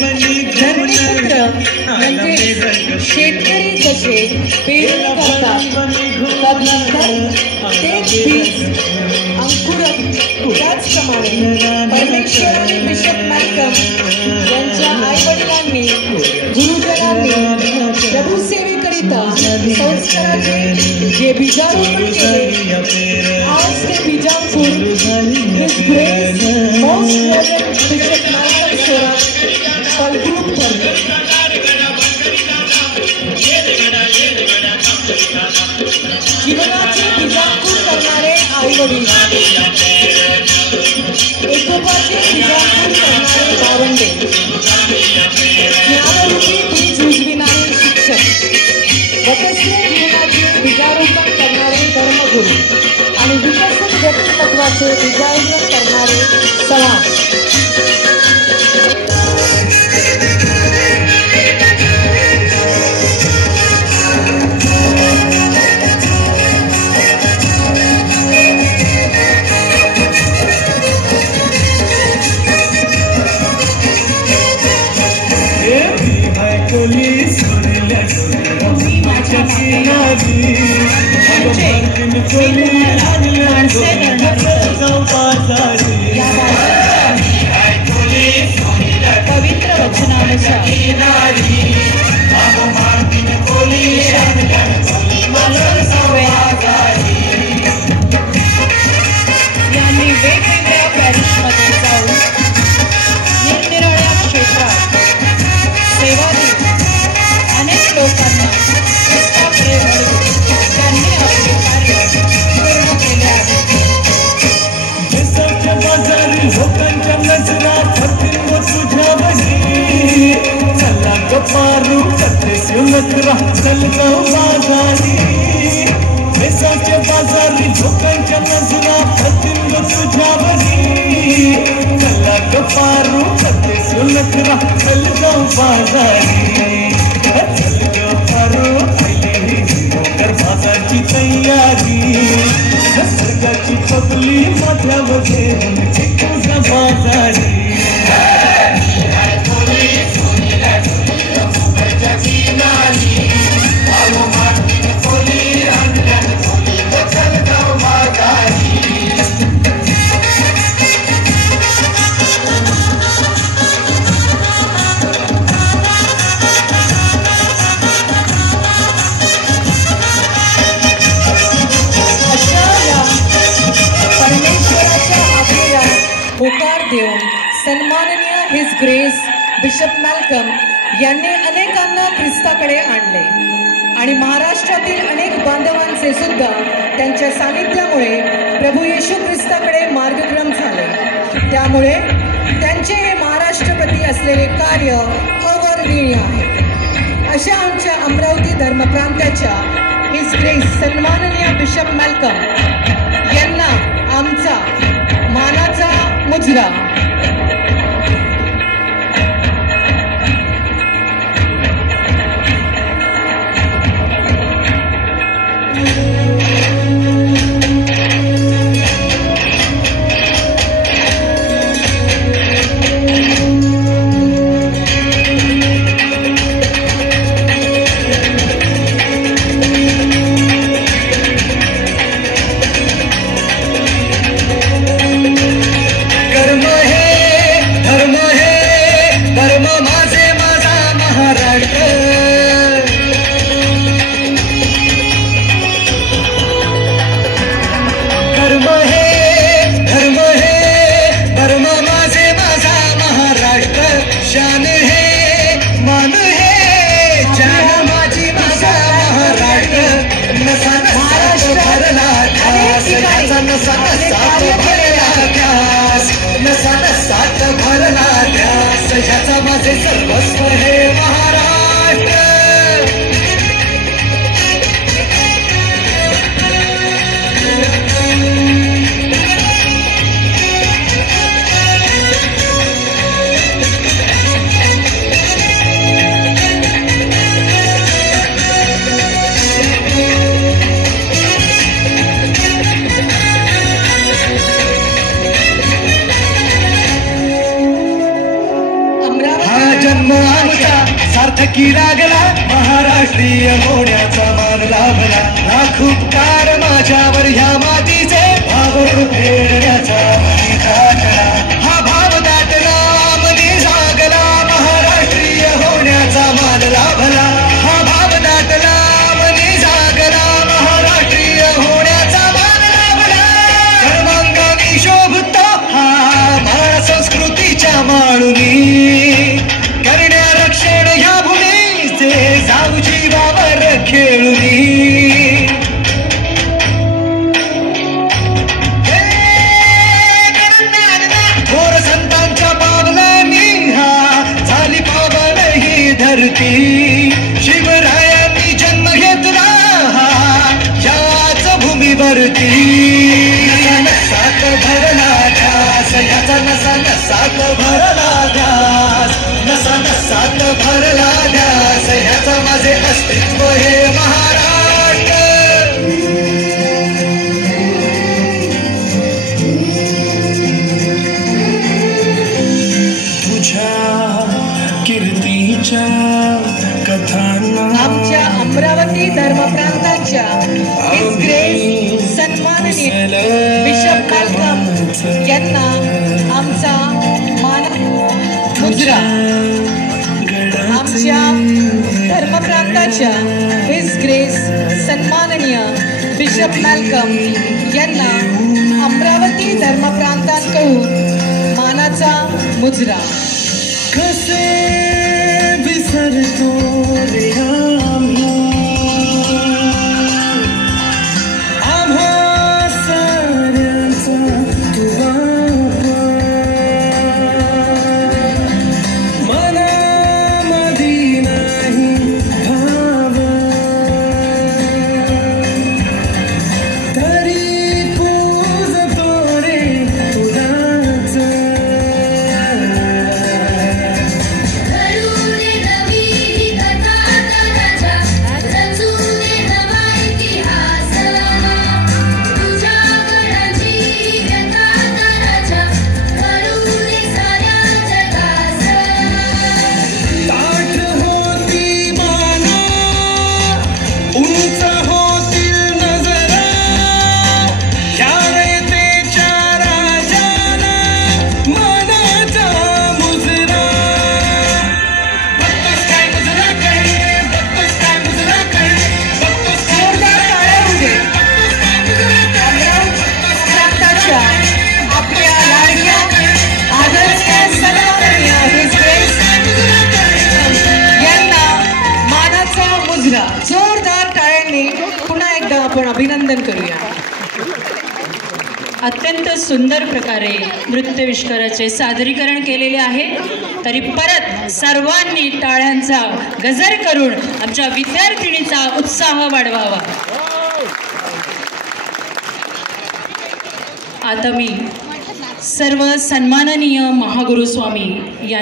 धरणीपुत्र म्हणजे शेतकरी जसे पेरणी करतात तदनंतर तेच बीज अंकुरत, त्याचप्रमाणे परमेश्वर आणि बिशप मॅल्कम यांच्या आईवडिलांनी गुरुजनांनी प्रभू सेवेकरिता संस्काराचे जे बीजारोपण केले, आज ते बीजांकुर His Grace Most Reverend Bishop Malcolm Sorak फलद्रूप ठरले. जीवनाचे बीजांकुर करणारे आईवडील, एकोपाचे बीजांकुर करणारे भावंडे, ज्ञानरूपी बीज उजविणारे शिक्षक, वटस्थ जीवनाचे बीजारोपण करणारे धर्मगुरू आणि विकसित व्यक्तिमत्वाचे बीजारोपण करणारे समाज. पवित्र वचनानुसार यांनी वेगवेगळ्या पॅरिशमध्ये जाऊन निरनिराळ्या क्षेत्रात सेवा देत अनेक लोकांना ख्रिस्ताकडे वळवून त्यांनी आपले कार्य पूर्ण केले आहे. लोकांच्या नजरा पडतील व तुझ्या बही चला गप्पारू करतेस नजरा चल जाऊ बाजारी पैसाच्या बाजारी लोकांच्या नजरा पडतील व तुझ्या बही चला गप्पारू करतेस नजरा चल जाऊ बाजारी चल गप्पारू पहिली कर बाजारची तयारी निसर्गाची पबली माझ्यामध्ये तुझ्या बाजारी होकार देऊन सन्माननीय हिज ग्रेस बिशप मॅल्कम यांनी अनेकांना ख्रिस्ताकडे आणले आणि महाराष्ट्रातील अनेक बांधवांचे सुद्धा त्यांच्या सानिध्यामुळे प्रभू येशू ख्रिस्ताकडे मार्गक्रम झाले. त्यामुळे त्यांचे हे महाराष्ट्रप्रती असलेले कार्य अवर्णनीय आहे. अशा आमच्या अमरावती धर्मप्रांताच्या हिज ग्रेस सन्माननीय बिशप मॅल्कम यांना आमचा मानाचा मुजरा. माझे सर्वस्व हे महाराष्ट्र. हा जन्म आमचा सार्थकी लागला महाराष्ट्रीय होण्याचा मान लाभला लाख उपकार माझ्यावर ह्या मातीचे भाव फेडण्याचा मनी दाटला हा भाव दाटला मनी जागला महाराष्ट्रीय होण्याचा मान लाभला हा भाव दाटला मनी जागला महाराष्ट्रीय होण्याचा मान लाभला कर्मांगाने शोभतो हा माळ संस्कृतीच्या माळुनी करण्या रक्षण ह्या भूमीचे जाऊ जीवावर खेळुनी थोर संतांच्या पावलांनी हा झाली पावन ही धरती शिवरायांनी जन्म घेतला हा याच भूमीवरती नसात भरला ध्यास याचा नसा नसात भरला ध्यास नसा नसात भरला ध्यास याचा माझे अस्तित्व हे महाराष्ट्र कीर्तीच्या कथांना आमच्या अमरावती धर्मप्रांताच्या हिज ग्रेस सन्माननीय बिशप मॅल्कम यांना आमचा मान मुजरा आमच्या धर्मप्रांताच्या हिज ग्रेस सन्माननीय बिशप मॅल्कम यांना अमरावती धर्मप्रांतांकडून मानाचा मुजरा कसे विसरतो रे आम्हा साऱ्यांचा तुवा मनामधी नाही भाव तरी पूजतो रे तुझाच जोरदार टाळ्यांनी पुन्हा एकदा आपण अभिनंदन करूया. अत्यंत सुंदर प्रकारे नृत्यविष्काराचे सादरीकरण केलेले आहे. तरी परत सर्वांनी टाळ्यांचा गजर करून आमच्या विद्यार्थिनीचा उत्साह वाढवावा. आता मी सर्व सन्माननीय महागुरु स्वामी यांना